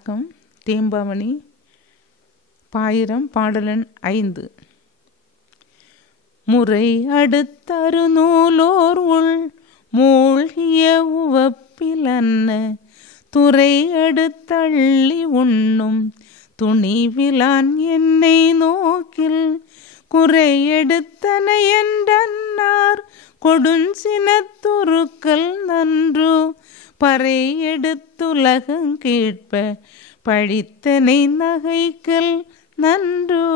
வணக்கம். தேம்பாவணி பாயிரம் பாடலன் 5. முறை அடுத்தரு நூலோர் உள் மூழ்கிய உவப்பிலன்ன துறை அடுத்தள்ளி உண்ணும் துணிவிலான் என்னை நோக்கில் குறை எடுத்தன என்றன்னார் கொடுஞ்சினத்துருக்கள் நன்று பறை எடுத்துலகம் கேட்ப பழித்தனை நகைக்கல் நன்றோ.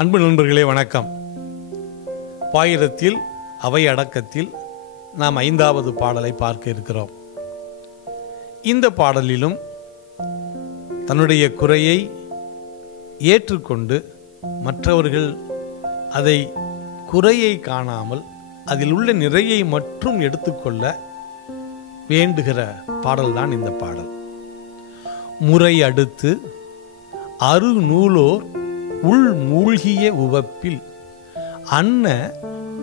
அன்பு நண்பர்களே, வணக்கம். பாயிரத்தில் அவை அடக்கத்தில் நாம் 5வது பாடலை பார்க்க இருக்கிறோம். இந்த பாடலிலும் தன்னுடைய குறையை ஏற்றுக்கொண்டு மற்றவர்கள் அதை குறையை காணாமல் அதில் உள்ள நிறையை மட்டும் எடுத்துக்கொள்ள வேண்டுகிற பாடல்தான் இந்த பாடல். முறை அடுத்து அரு நூலோர் உள் மூழ்கிய உவப்பில் அன்ன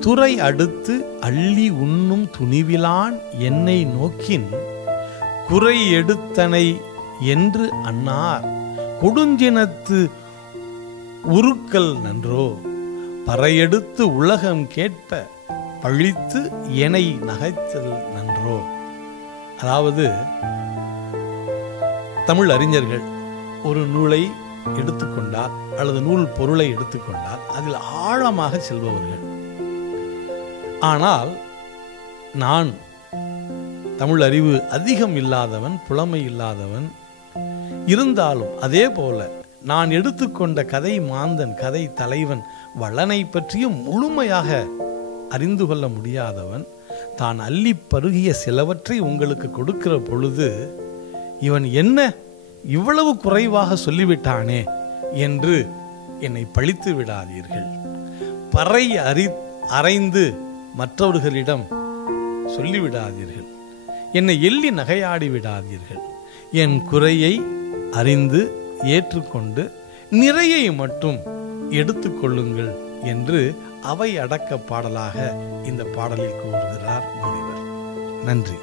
துறை அடுத்து அள்ளி உண்ணும் துணிவிலான் என்னை நோக்கின் குறை எடுத்தனை என்று அன்னார் கொடுஞ்சினத்து உருக்கல் நன்றோ பறையெடுத்து உலகம் கேட்ப பழித்து எனை நகைத்தல் நன்றோ. அதாவது, தமிழ் அறிஞர்கள் ஒரு நூலை எடுத்துக்கொண்டால் அல்லது நூல் பொருளை எடுத்துக்கொண்டால் அதில் ஆழமாக செல்பவர்கள். ஆனால் நான் தமிழ் அறிவு அதிகம் இல்லாதவன், புலமை இல்லாதவன். இருந்தாலும் அதே போல நான் எடுத்துக்கொண்ட கதை மாந்தன், கதை தலைவன் வளனை பற்றியும் முழுமையாக அறிந்து கொள்ள முடியாதவன். தான் அள்ளி பருகிய சிலவற்றை உங்களுக்கு கொடுக்கிற பொழுது இவன் என்ன இவ்வளவு குறைவாக சொல்லிவிட்டானே என்று என்னை பழித்து விடாதீர்கள். பறை அறைந்து மற்றவர்களிடம் சொல்லிவிடாதீர்கள். என்னை எள்ளி நகையாடி விடாதீர்கள். என் குறையை அறிந்து ஏற்றுக்கொண்டு நிறையை மட்டும் எடுத்துக்கொள்ளுங்கள் என்று அவை அடக்க பாடலாக இந்த பாடலில் கூறுகிறார் முனிவர். நன்றி.